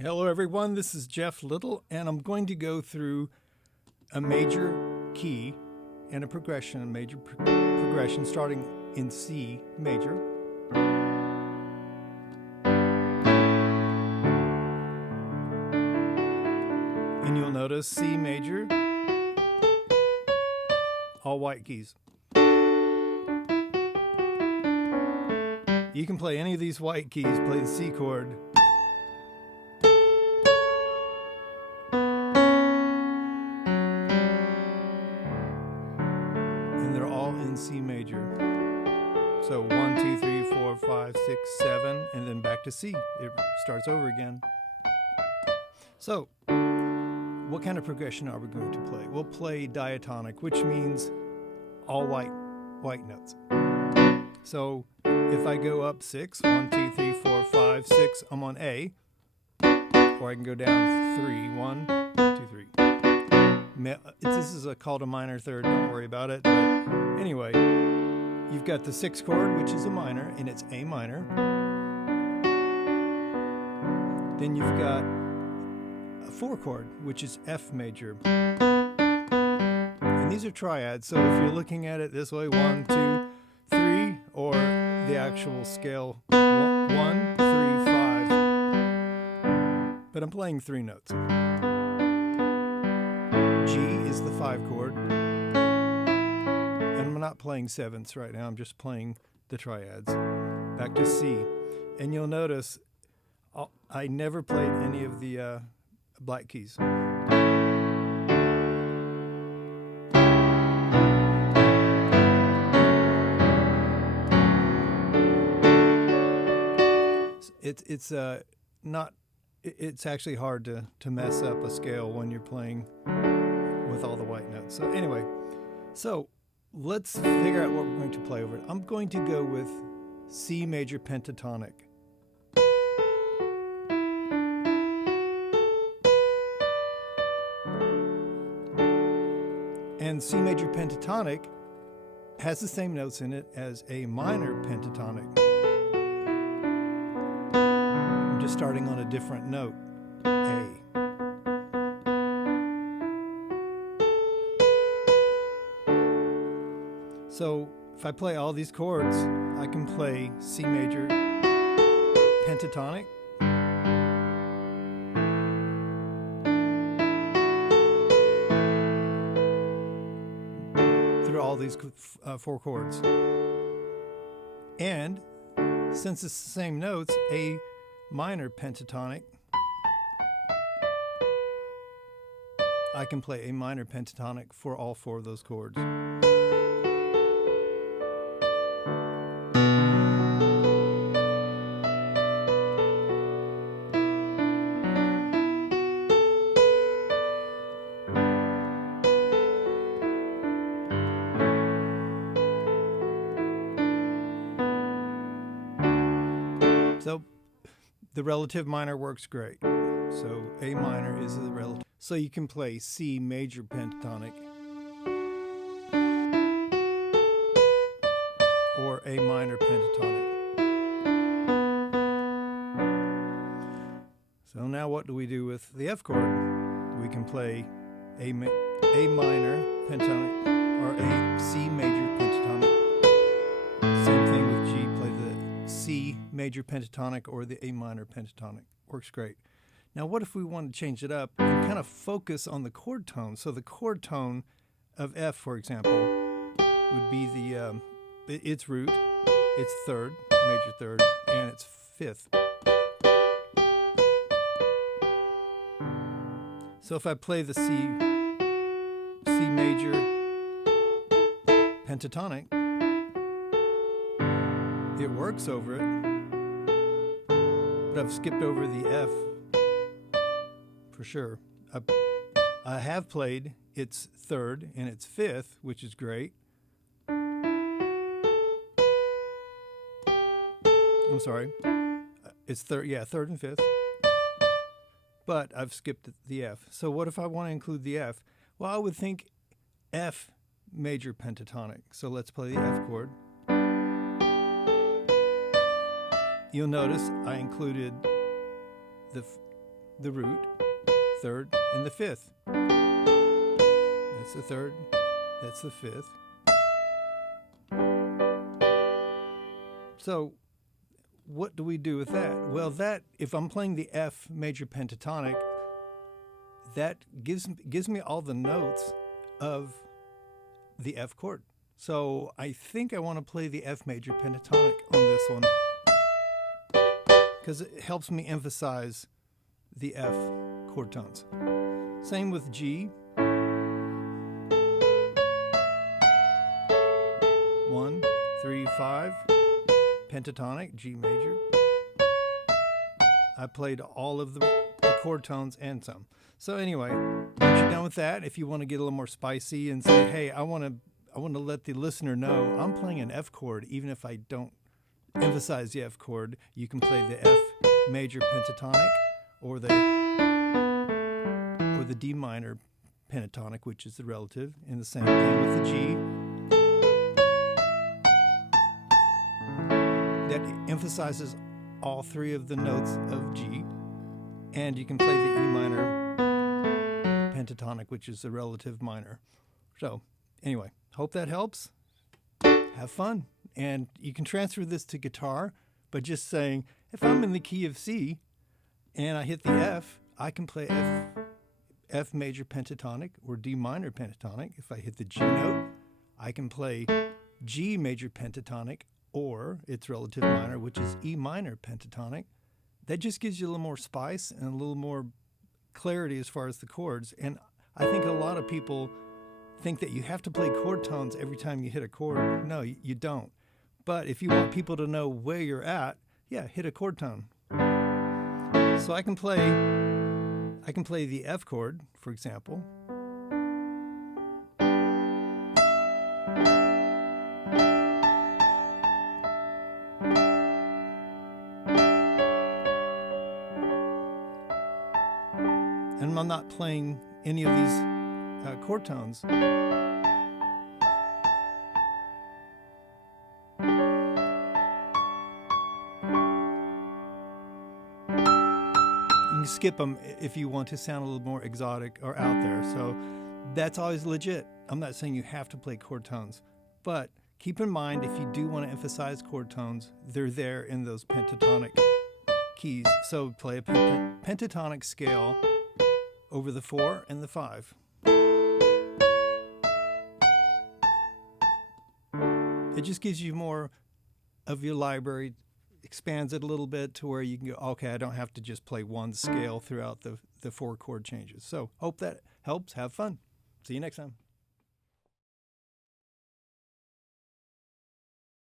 Hello everyone, this is Jeff Little, and I'm going to go through a major key and a progression, a major progression starting in C major. And you'll notice C major, all white keys. You can play any of these white keys, play the C chord. And they're all in C major. So 1, 2, 3, 4, 5, 6, 7, and then back to C. It starts over again. So, what kind of progression are we going to play? We'll play diatonic, which means all white notes. So, if I go up 6, 1, 2, 3, 4, 5, 6, I'm on A. Or I can go down 3, 1, 2, 3. This is called a minor third, don't worry about it. But anyway, you've got the 6th chord, which is a minor, and it's A minor. Then you've got a 4 chord, which is F major. And these are triads, so if you're looking at it this way, 1, 2, 3, or the actual scale, 1, 3, 5. But I'm playing 3 notes. G is the 5 chord. And I'm not playing sevenths right now, I'm just playing the triads. Back to C. And you'll notice I never played any of the black keys. It's actually hard to mess up a scale when you're playing with all the white notes. So anyway, let's figure out what we're going to play over it. I'm going to go with C major pentatonic. And C major pentatonic has the same notes in it as A minor pentatonic. I'm just starting on a different note, A. So if I play all these chords, I can play C major pentatonic, through all these 4 chords. And since it's the same notes, A minor pentatonic, I can play A minor pentatonic for all 4 of those chords. So the relative minor works great. So A minor is the relative. So you can play C major pentatonic or A minor pentatonic. So now what do we do with the F chord? We can play A minor pentatonic or a C major pentatonic. Same thing with G, play the C major pentatonic or the A minor pentatonic. Works great. Now what if we want to change it up and kind of focus on the chord tone? So the chord tone of F, for example, would be its root, its third, major third, and its 5th. So if I play the C major pentatonic, it works over it, but I've skipped over the F for sure. I have played its 3rd and its 5th, which is great. I'm sorry. It's 3rd and 5th. But I've skipped the F. So what if I want to include the F? Well, I would think F major pentatonic. So let's play the F chord. You'll notice I included the root, third, and the fifth. That's the third, that's the fifth. So what do we do with that? Well, that, if I'm playing the F major pentatonic, that gives me all the notes of the F chord. So I think I want to play the F major pentatonic on this one because it helps me emphasize the F chord tones. Same with G. 1, 3, 5, pentatonic, G major. I played all of the chord tones and some. So anyway, once you're done with that, if you want to get a little more spicy and say, hey, I want to let the listener know I'm playing an F chord, even if I don't emphasize the F chord, you can play the F major pentatonic or the D minor pentatonic, which is the relative, and the same thing with the G. That emphasizes all three of the notes of G, and you can play the E minor pentatonic, which is the relative minor. So anyway, hope that helps. Have fun. And you can transfer this to guitar, but just saying, if I'm in the key of C and I hit the F, I can play F major pentatonic or D minor pentatonic. If I hit the G note, I can play G major pentatonic or its relative minor, which is E minor pentatonic. That just gives you a little more spice and a little more clarity as far as the chords. And I think a lot of people think that you have to play chord tones every time you hit a chord. No, you don't. But if you want people to know where you're at, yeah, hit a chord tone. So I can play the F chord, for example. And I'm not playing any of these chord tones. You can skip them if you want to sound a little more exotic or out there. So that's always legit. I'm not saying you have to play chord tones, but keep in mind if you do want to emphasize chord tones, they're there in those pentatonic keys. So play a pentatonic scale over the 4 and the 5. It just gives you more of your library, expands it a little bit to where you can go, okay, I don't have to just play one scale throughout the 4 chord changes. So hope that helps. Have fun. See you next time.